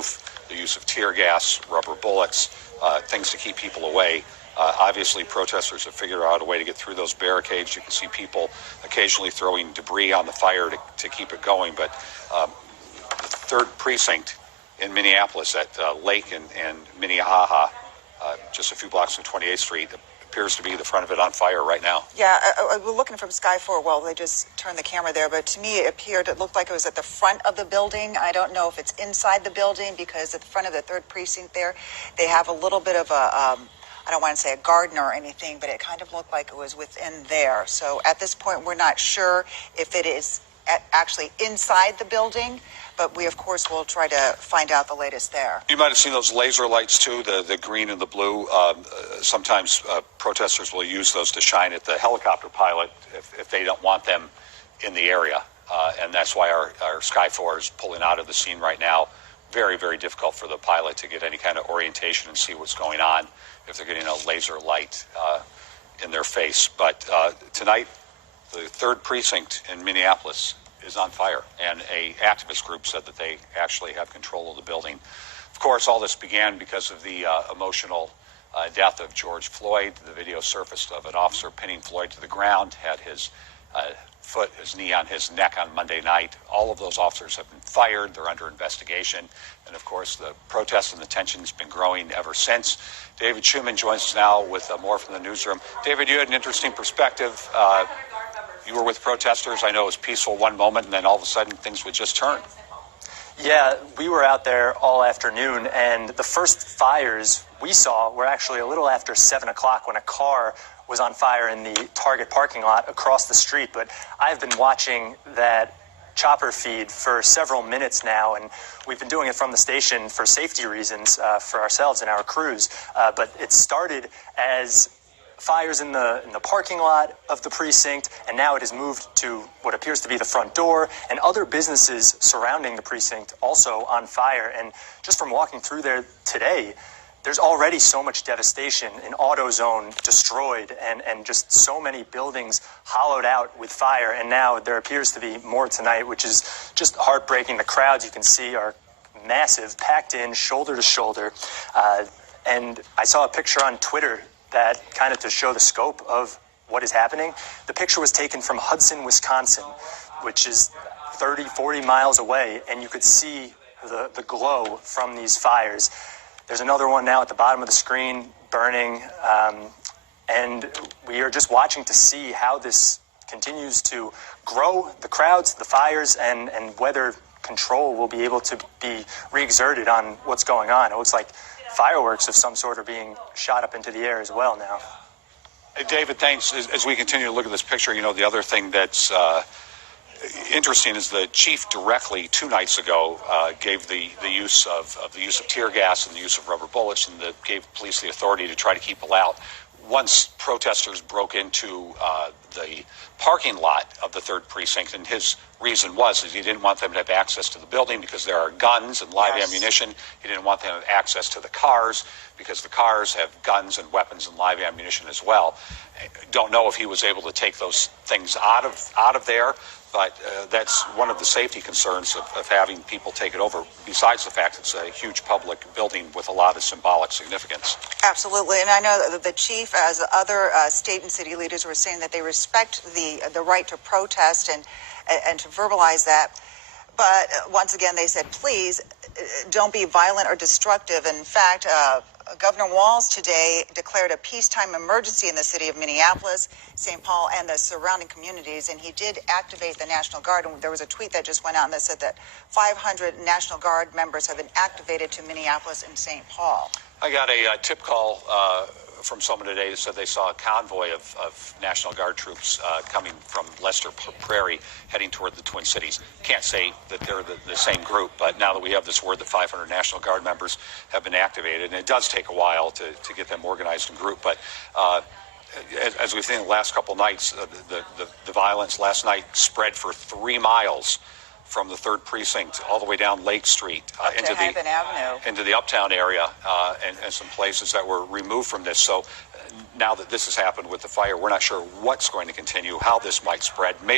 roof, the use of tear gas, rubber bullets, things to keep people away. Obviously, protesters have figured out a way to get through those barricades. You can see people occasionally throwing debris on the fire to keep it going. But the 3rd Precinct in Minneapolis at Lake and Minnehaha, just a few blocks from 28th Street, appears to be the front of it on fire right now. Yeah, we're looking from Sky 4. Well, they just turned the camera there, but to me it looked like it was at the front of the building. I don't know if it's inside the building, because at the front of the 3rd Precinct there, they have a little bit of a, I don't want to say a garden or anything, but it kind of looked like it was within there. So at this point, we're not sure if it is actually inside the building, but we, of course, will try to find out the latest there. You might have seen those laser lights, too, the green and the blue. Sometimes protesters will use those to shine at the helicopter pilot if they don't want them in the area. And that's why our Sky 4 is pulling out of the scene right now. Very, very difficult for the pilot to get any kind of orientation and see what's going on if they're getting a laser light in their face. But tonight, the 3rd Precinct in Minneapolis is on fire, and a activist group said that they actually have control of the building. Of course, all this began because of the emotional death of George Floyd. The video surfaced of an officer pinning Floyd to the ground, had his his knee on his neck on Monday night. All of those officers have been fired. They're under investigation. And, of course, the protests and the tension has been growing ever since. David Schuman joins us now with more from the newsroom. David, you had an interesting perspective. You were with protesters. I know it was peaceful one moment, and then all of a sudden things would just turn. Yeah, we were out there all afternoon, and the first fires we saw were actually a little after 7 o'clock when a car was on fire in the Target parking lot across the street. But I've been watching that chopper feed for several minutes now, and we've been doing it from the station for safety reasons for ourselves and our crews. But it started as fires in the parking lot of the precinct, and now it has moved to what appears to be the front door, and other businesses surrounding the precinct also on fire. And just from walking through there today, there's already so much devastation, an AutoZone destroyed, and just so many buildings hollowed out with fire. And now there appears to be more tonight, which is just heartbreaking. The crowds you can see are massive, packed in, shoulder to shoulder. And I saw a picture on Twitter that kind of to show the scope of what is happening. The picture was taken from Hudson, Wisconsin, which is 30, 40 miles away, and you could see the glow from these fires. There's another one now at the bottom of the screen burning, and we are just watching to see how this continues to grow, the crowds, the fires, and whether control will be able to be re-exerted on what's going on. It looks like fireworks of some sort are being shot up into the air as well now. Hey, David, thanks. As we continue to look at this picture, you know, the other thing that's interesting is the chief directly 2 nights ago gave the use of tear gas and the use of rubber bullets, and gave police the authority to try to keep people out. Once protesters broke into the parking lot of the 3rd Precinct, and his reason was that he didn't want them to have access to the building because there are guns and live ammunition. He didn't want them to have access to the cars because the cars have guns and weapons and live ammunition as well. Don't know if he was able to take those things out of there, but that's one of the safety concerns of having people take it over, besides the fact it's a huge public building with a lot of symbolic significance. Absolutely, and I know that the chief, as other state and city leaders, were saying that they respect the right to protest and to verbalize that. But once again, they said, please don't be violent or destructive. In fact, Governor Walz today declared a peacetime emergency in the city of Minneapolis, St. Paul, and the surrounding communities, and he did activate the National Guard. And there was a tweet that just went out that said that 500 National Guard members have been activated to Minneapolis and St. Paul. I got a tip call from someone today that said they saw a convoy of National Guard troops coming from Lester Prairie heading toward the Twin Cities. Can't say that they're the same group, but now that we have this word that 500 National Guard members have been activated, and it does take a while to get them organized and grouped, but as we've seen the last couple nights, the violence last night spread for 3 miles from the 3rd Precinct all the way down Lake Street into the Uptown area and some places that were removed from this. So now that this has happened with the fire, we're not sure what's going to continue, how this might spread. Maybe